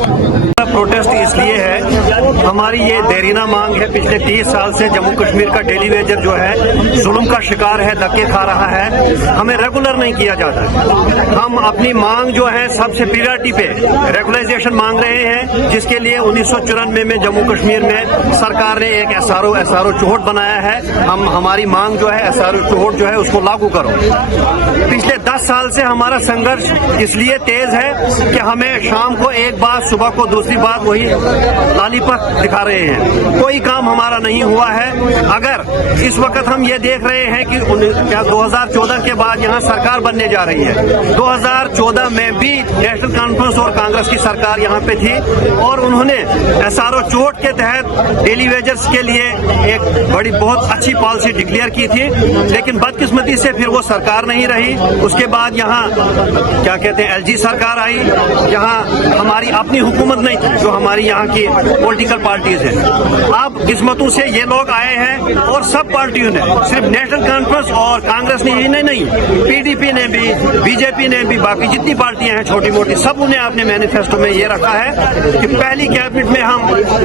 Protest इसलिए है, हमारी ये देरीना मांग है। पिछले 30 साल से जम्मू कश्मीर का डेली वेजर जो है जुल्म का शिकार है, धक्के खा रहा है, हमें रेगुलर नहीं किया जाता। हम अपनी मांग जो है सबसे प्रायोरिटी पे रेगुलराइजेशन मांग रहे हैं, जिसके लिए 1994 में जम्मू कश्मीर में सरकार ने एक एसआरओ चौहट बनाया है। हमारी मांग जो है एसआरओ चौहट जो है उसको लागू करो। पिछले 10 साल से हमारा संघर्ष इसलिए तेज है कि हमें शाम को एक बात, सुबह को दूसरी बात, वही लालीपत दिखा रहे हैं। कोई काम हमारा नहीं हुआ है। अगर इस वक्त हम ये देख रहे हैं कि क्या 2014 के बाद यहाँ सरकार बनने जा रही है। 2014 में भी नेशनल कॉन्फ्रेंस और कांग्रेस की सरकार यहाँ पे थी और उन्होंने एसआरओ चौहट के तहत डेली वेजर्स के लिए एक बहुत अच्छी पॉलिसी डिक्लेयर की थी, लेकिन बदकिस्मती से फिर वो सरकार नहीं रही। उसके बाद यहाँ क्या कहते हैं एलजी सरकार आई, यहाँ हमारी अपनी हुकूमत नहीं थी, जो हमारी यहाँ की पॉलिटिकल पार्टीज है। अब किस्मतों से ये लोग आए हैं और सब पार्टियों ने, सिर्फ नेशनल कॉन्फ्रेंस और कांग्रेस ने ही नहीं, पीडीपी ने भी, बीजेपी ने भी, बाकी जितनी पार्टियां हैं छोटी मोटी, सब ने अपने मैनिफेस्टो में ये रखा है कि पहली कैबिनेट में हम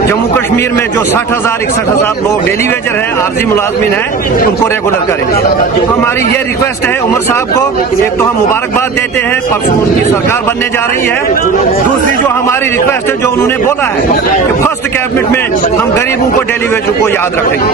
जम्मू कश्मीर में जो 60,000-61,000 लोग डेली वेजर हैं, आर्जी मुलाजमीन हैं, उनको रेगुलर करेंगे। हमारी ये रिक्वेस्ट है उमर साहब को, एक तो हम मुबारकबाद देते हैं, परसों उनकी सरकार बनने जा रही है। दूसरी जो हमारी रिक्वेस्ट है, जो उन्होंने बोला है कि फर्स्ट कैबिनेट में हम गरीबों को, डेली वेजर को याद रखेंगे।